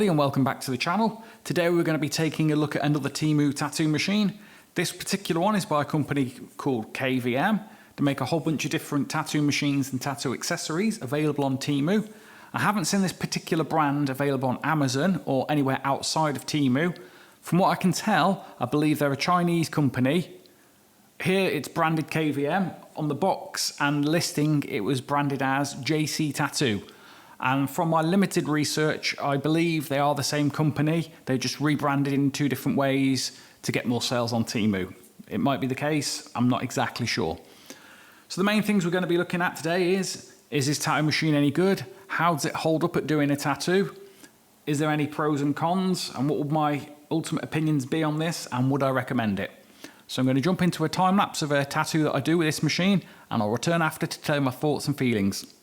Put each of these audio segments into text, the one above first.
everybody and welcome back to the channel. Today we're going to be taking a look at another Temu tattoo machine. This particular one is by a company called KVM. They make a whole bunch of different tattoo machines and tattoo accessories available on Temu. I haven't seen this particular brand available on Amazon or anywhere outside of Temu. From what I can tell, I believe they're a Chinese company. Here it's branded KVM. On the box and listing it was branded as JC Tattoo. And from my limited research, I believe they are the same company. They just rebranded in two different ways to get more sales on Temu. It might be the case, I'm not exactly sure. So the main things we're going to be looking at today is this tattoo machine any good? How does it hold up at doing a tattoo? Is there any pros and cons? And what would my ultimate opinions be on this? And would I recommend it? So I'm going to jump into a time lapse of a tattoo that I do with this machine, and I'll return after to tell you my thoughts and feelings.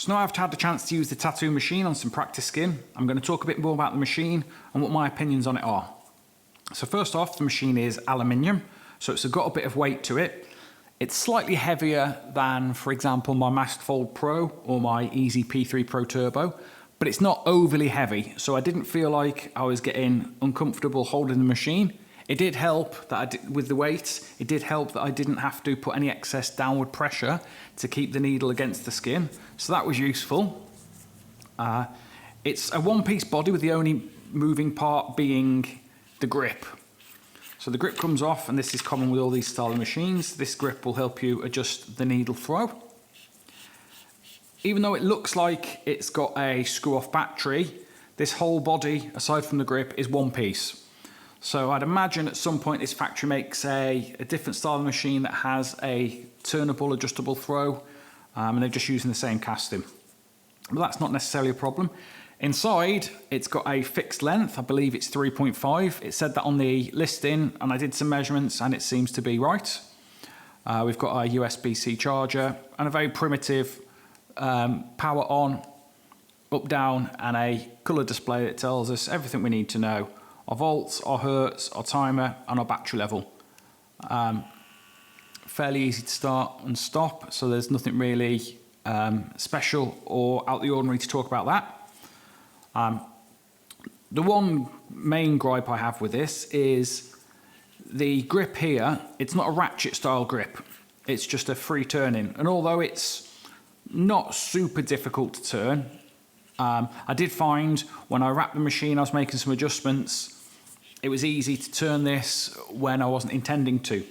So now I've had the chance to use the tattoo machine on some practice skin, I'm going to talk a bit more about the machine and what my opinions on it are. So first off, the machine is aluminium, so it's got a bit of weight to it. It's slightly heavier than, for example, my Masterfold Pro or my Easy P3 Pro Turbo, but it's not overly heavy, so I didn't feel like I was getting uncomfortable holding the machine. It did help that with the weight, it did help that I didn't have to put any excess downward pressure to keep the needle against the skin, so that was useful. It's a one-piece body with the only moving part being the grip. So the grip comes off, and this is common with all these style of machines. This grip will help you adjust the needle throw. Even though it looks like it's got a screw-off battery, this whole body, aside from the grip, is one piece. So I'd imagine at some point this factory makes a different style of machine that has a turnable, adjustable throw, and they're just using the same casting. But that's not necessarily a problem. Inside, it's got a fixed length. I believe it's 3.5. It said that on the listing, and I did some measurements, and it seems to be right. We've got a USB-C charger and a very primitive power on, up, down, and a colour display that tells us everything we need to know. Our volts, our hertz, our timer, and our battery level. Fairly easy to start and stop, so there's nothing really special or out of the ordinary to talk about that. The one main gripe I have with this is the grip here. It's not a ratchet style grip, it's just a free turning, and although it's not super difficult to turn, I did find when I wrapped the machine I was making some adjustments. It was easy to turn this when I wasn't intending to.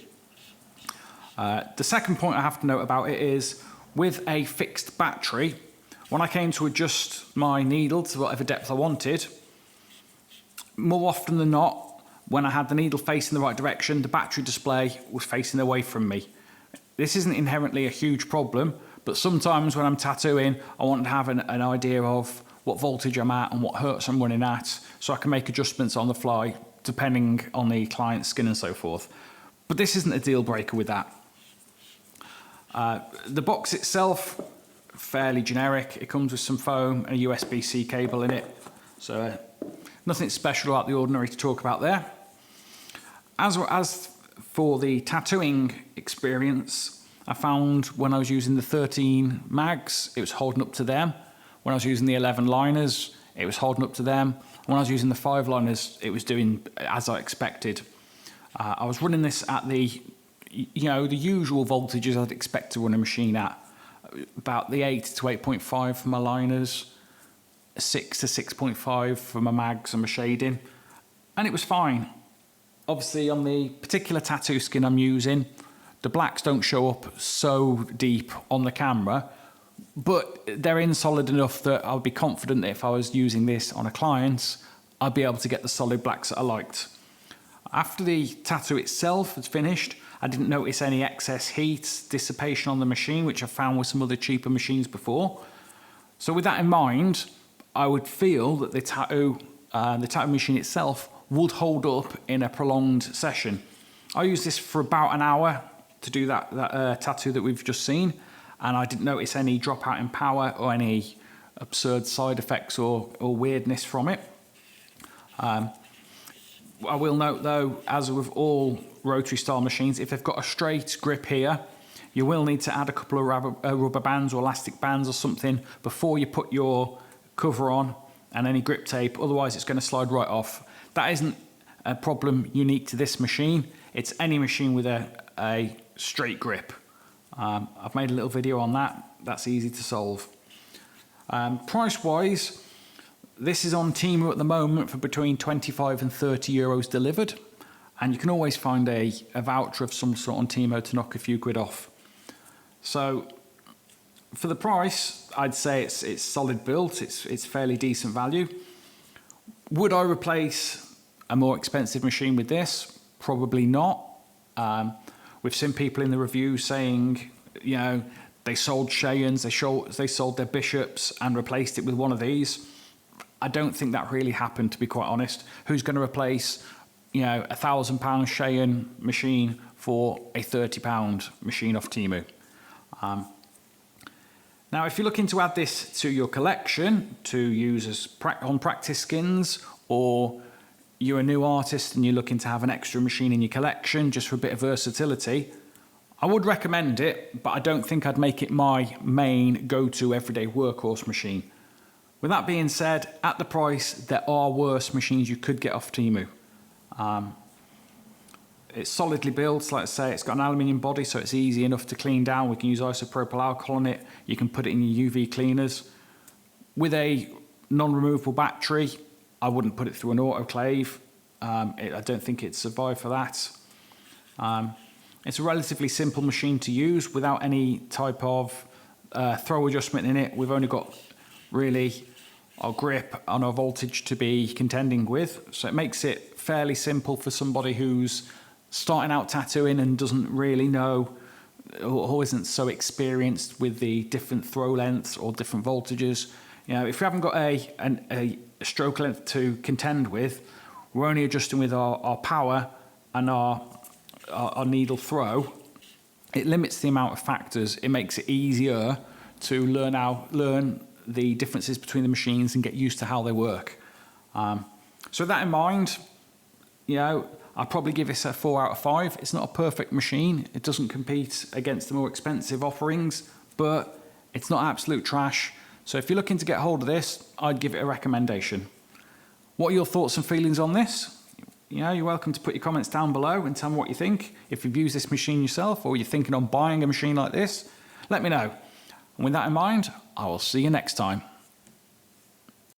The second point I have to note about it is, with a fixed battery, when I came to adjust my needle to whatever depth I wanted, more often than not, when I had the needle facing the right direction, the battery display was facing away from me. This isn't inherently a huge problem, but sometimes when I'm tattooing, I want to have an idea of what voltage I'm at and what hertz I'm running at, so I can make adjustments on the fly, depending on the client's skin and so forth. But this isn't a deal breaker with that. The box itself, fairly generic. It comes with some foam and a USB-C cable in it, so nothing special out of the ordinary to talk about there. As for the tattooing experience, I found when I was using the 13 mags, it was holding up to them. When I was using the 11 liners, it was holding up to them. When I was using the 5 liners, it was doing as I expected. I was running this at the usual voltages I'd expect to run a machine at. About the 8 to 8.5 for my liners, 6 to 6.5 for my mags and my shading, and it was fine. Obviously, on the particular tattoo skin I'm using, the blacks don't show up so deep on the camera, but they're in solid enough that I'll be confident that if I was using this on a client, I'd be able to get the solid blacks that I liked. After the tattoo itself was finished, I didn't notice any excess heat dissipation on the machine, which I found with some other cheaper machines before. So with that in mind, I would feel that the tattoo machine itself would hold up in a prolonged session. I used this for about an hour to do that tattoo that we've just seen, and I didn't notice any dropout in power or any absurd side effects or weirdness from it. I will note though, as with all rotary style machines, if they've got a straight grip here, you will need to add a couple of rubber bands or elastic bands or something before you put your cover on and any grip tape, otherwise it's going to slide right off. That isn't a problem unique to this machine, it's any machine with a straight grip. I've made a little video on that, that's easy to solve. Price wise, this is on Temu at the moment for between 25 and 30 euros delivered, and you can always find a voucher of some sort on Temu to knock a few quid off. So for the price, I'd say it's solid built, it's fairly decent value. Would I replace a more expensive machine with this? Probably not. We've seen people in the reviews saying, they sold Cheyennes, they sold their Bishops and replaced it with one of these. I don't think that really happened, to be quite honest. Who's going to replace, £1,000 Cheyenne machine for a £30 machine off Temu? Now, if you're looking to add this to your collection to use as on practice skins, or you're a new artist and you're looking to have an extra machine in your collection just for a bit of versatility, I would recommend it, but I don't think I'd make it my main go-to everyday workhorse machine. With that being said, at the price, there are worse machines you could get off Temu. It's solidly built, like I say, it's got an aluminium body, so it's easy enough to clean down. We can use isopropyl alcohol on it. You can put it in your UV cleaners. With a non-removable battery, I wouldn't put it through an autoclave. I don't think it'd survive for that. It's a relatively simple machine to use without any type of throw adjustment in it. We've only got really our grip and our voltage to be contending with, so it makes it fairly simple for somebody who's starting out tattooing and doesn't really know or isn't so experienced with the different throw lengths or different voltages. You know, if you haven't got a stroke length to contend with, we're only adjusting with our power and our needle throw. It limits the amount of factors. It makes it easier to learn the differences between the machines and get used to how they work. So with that in mind, you know, I'd probably give this a 4 out of 5. It's not a perfect machine. It doesn't compete against the more expensive offerings, but it's not absolute trash. So if you're looking to get hold of this, I'd give it a recommendation. What are your thoughts and feelings on this? You know, you're welcome to put your comments down below and tell me what you think. If you've used this machine yourself or you're thinking on buying a machine like this, let me know. And with that in mind, I will see you next time.